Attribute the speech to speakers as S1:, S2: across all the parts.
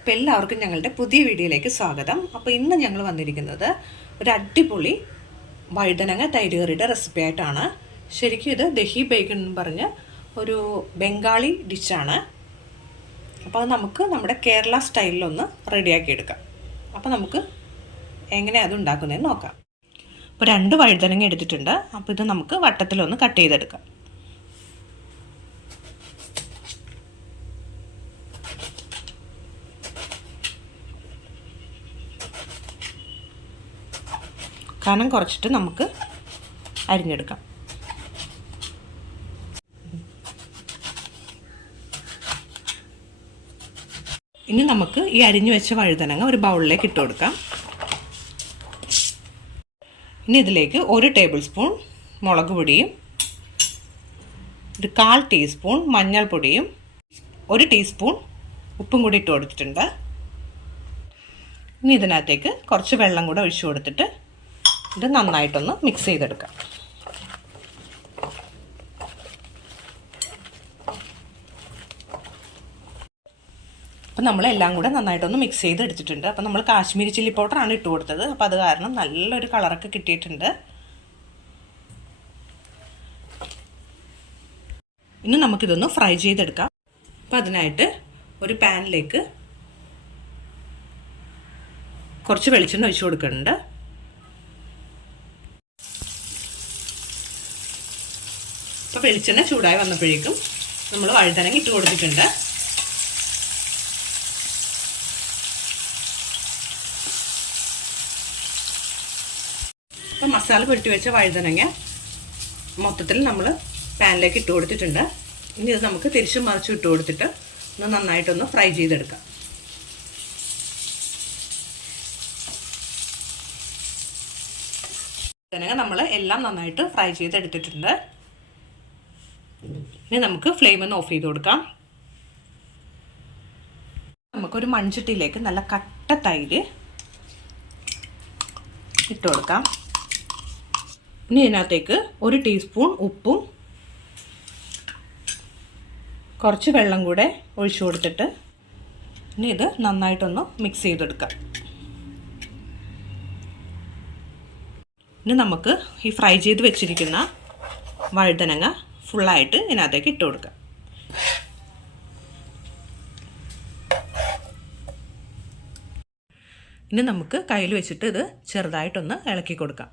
S1: അപ്പോൾ എല്ലാവർക്കും ഞങ്ങളുടെ പുതിയ വീഡിയോയിലേക്ക് സ്വാഗതം. അപ്പോൾ ഇന്ന് ഞങ്ങൾ വന്നിരിക്കുന്നത് ഒരു അടിപൊളി വഴുതനങ്ങ തൈര് കറിയുടെ റെസിപ്പി ആയിട്ടാണ്. ശരിക്കും ഇത് ദഹി ബേക്കൺ എന്ന് പറഞ്ഞ് ഒരു ബംഗാളി ഡിഷാണ് അപ്പോൾ നമുക്ക് നമ്മുടെ കേരള സ്റ്റൈലിലൊന്ന് റെഡിയാക്കി എടുക്കാം. അപ്പോൾ നമുക്ക് എങ്ങനെയാണ് അത് ഉണ്ടാക്കുന്നതെന്ന് നോക്കാം. അപ്പോൾ രണ്ട് വഴുതനങ്ങ എടുത്തിട്ടുണ്ട്. അപ്പോൾ ഇത് നമുക്ക് വട്ടത്തിലൊന്ന് കട്ട് ചെയ്തെടുക്കാം. കനം കുറച്ചിട്ട് നമുക്ക് അരിഞ്ഞെടുക്കാം. ഇനി നമുക്ക് ഈ അരിഞ്ഞു വെച്ച വഴുതനങ്ങ ഒരു ബൗളിലേക്ക് ഇട്ട് കൊടുക്കാം. ഇനി ഇതിലേക്ക് ഒരു ടേബിൾ സ്പൂൺ മുളക് പൊടിയും ഒരു കാൽ ടീസ്പൂൺ മഞ്ഞൾപ്പൊടിയും ഒരു ടീസ്പൂൺ ഉപ്പും കൂടി ഇട്ട് കൊടുത്തിട്ടുണ്ട്. ഇനി ഇതിനകത്തേക്ക് കുറച്ച് വെള്ളം കൂടെ ഒഴിച്ചു കൊടുത്തിട്ട് ഇത് നന്നായിട്ടൊന്ന് മിക്സ് ചെയ്തെടുക്കാം. അപ്പം നമ്മളെല്ലാം കൂടെ നന്നായിട്ടൊന്ന് മിക്സ് ചെയ്ത് എടുത്തിട്ടുണ്ട് അപ്പം നമ്മൾ കാശ്മീരി ചില്ലി പൗഡറാണ് ഇട്ട് കൊടുത്തത്. അപ്പം അത് കാരണം നല്ലൊരു കളറൊക്കെ കിട്ടിയിട്ടുണ്ട്. ഇനി നമുക്കിതൊന്ന് ഫ്രൈ ചെയ്തെടുക്കാം. അപ്പം അതിനായിട്ട് ഒരു പാനിലേക്ക് കുറച്ച് വെളിച്ചെണ്ണ ഒഴിച്ചു കൊടുക്കുന്നുണ്ട്. അപ്പോൾ വെളിച്ചെണ്ണ ചൂടായി വന്നപ്പോഴേക്കും നമ്മൾ വഴുതനങ്ങ ഇട്ട് കൊടുത്തിട്ടുണ്ട്. അപ്പം മസാല പുരട്ടി വെച്ച വഴുതനങ്ങ മൊത്തത്തിൽ നമ്മൾ പാനിലേക്ക് ഇട്ട് കൊടുത്തിട്ടുണ്ട്. ഇനി ഇത് നമുക്ക് തിരിച്ചും മറിച്ചും ഇട്ട് കൊടുത്തിട്ട് ഒന്ന് നന്നായിട്ടൊന്ന് ഫ്രൈ ചെയ്തെടുക്കാം. നമ്മൾ എല്ലാം നന്നായിട്ട് ഫ്രൈ ചെയ്തെടുത്തിട്ടുണ്ട്. ഇനി നമുക്ക് ഫ്ലെയിം ഒന്ന് ഓഫ് ചെയ്ത് കൊടുക്കാം. നമുക്കൊരു മൺചട്ടിയിലേക്ക് നല്ല കട്ട തൈര് ഇട്ട് കൊടുക്കാം. ഇനി ഇതിനകത്തേക്ക് ഒരു ടീസ്പൂൺ ഉപ്പും കുറച്ച് വെള്ളം കൂടെ ഒഴിച്ചു കൊടുത്തിട്ട് ഇനി ഇത് നന്നായിട്ടൊന്ന് മിക്സ് ചെയ്തെടുക്കാം. ഇനി നമുക്ക് ഈ ഫ്രൈ ചെയ്ത് വെച്ചിരിക്കുന്ന വഴുതനങ്ങ ഫുള്ളായിട്ട് ഇതിനകത്തേക്ക് ഇട്ട് കൊടുക്കാം ഇനി നമുക്ക് കയ്യിൽ വെച്ചിട്ട് ഇത് ചെറുതായിട്ടൊന്ന് ഇളക്കി കൊടുക്കാം.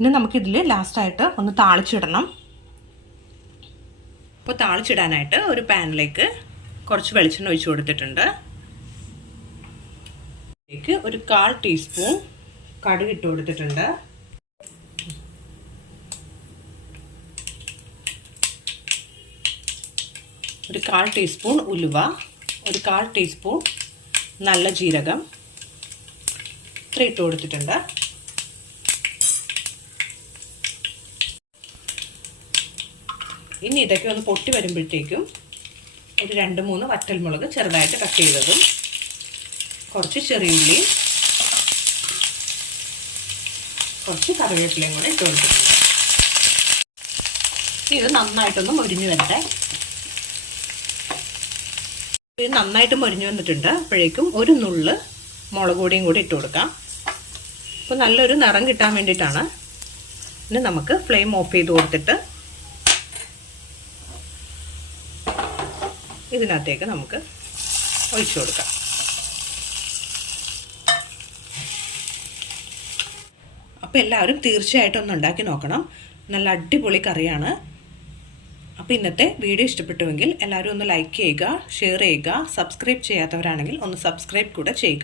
S1: ഇനി നമുക്കിതിൽ ലാസ്റ്റായിട്ട് ഒന്ന് താളിച്ചിടണം. അപ്പോൾ താളിച്ചിടാനായിട്ട് ഒരു പാനിലേക്ക് കുറച്ച് വെളിച്ചെണ്ണ ഒഴിച്ചു കൊടുത്തിട്ടുണ്ട്. ഇതിലേക്ക് ഒരു കാൽ ടീസ്പൂൺ കടുക് ഇട്ട് കൊടുത്തിട്ടുണ്ട്. ഒരു കാൽ ടീസ്പൂൺ ഉലുവ ഒരു കാൽ ടീസ്പൂൺ നല്ല ജീരകം ഇത്ര ഇട്ട് കൊടുത്തിട്ടുണ്ട്. ഇനി ഇതൊക്കെ ഒന്ന് പൊട്ടി വരുമ്പോഴത്തേക്കും ഒരു രണ്ട് മൂന്ന് വറ്റൽമുളക് ചെറുതായിട്ട് കട്ട് ചെയ്തതും കുറച്ച് ചെറിയ ഉള്ളിയും കുറച്ച് കറിവേപ്പിലയും കൂടെ ഇട്ട് കൊടുത്തിട്ടുണ്ട്. ഇത് നന്നായിട്ടൊന്ന് മൊരിഞ്ഞു വരട്ടെ. ഇത് നന്നായിട്ട് മൊരിഞ്ഞു വന്നിട്ടുണ്ട്. അപ്പോഴേക്കും ഒരു നുള്ള് മുളക് പൊടിയും കൂടി ഇട്ട് കൊടുക്കാം. അപ്പോൾ നല്ലൊരു നിറം കിട്ടാൻ വേണ്ടിയിട്ടാണ്. ഇനി നമുക്ക് ഫ്ലെയിം ഓഫ് ചെയ്ത് കൊടുത്തിട്ട് ഇതിനകത്തേക്ക് നമുക്ക് ഒഴിച്ചു കൊടുക്കാം. അപ്പോൾ എല്ലാവരും തീർച്ചയായിട്ടും ഒന്ന് ഉണ്ടാക്കി നോക്കണം. നല്ല അടിപൊളി കറിയാണ്. അപ്പോൾ ഇന്നത്തെ വീഡിയോ ഇഷ്ടപ്പെട്ടുവെങ്കിൽ എല്ലാവരും ഒന്ന് ലൈക്ക് ചെയ്യുക ഷെയർ ചെയ്യുക സബ്സ്ക്രൈബ് ചെയ്യാത്തവരാണെങ്കിൽ ഒന്ന് സബ്സ്ക്രൈബ് കൂടെ ചെയ്യുക.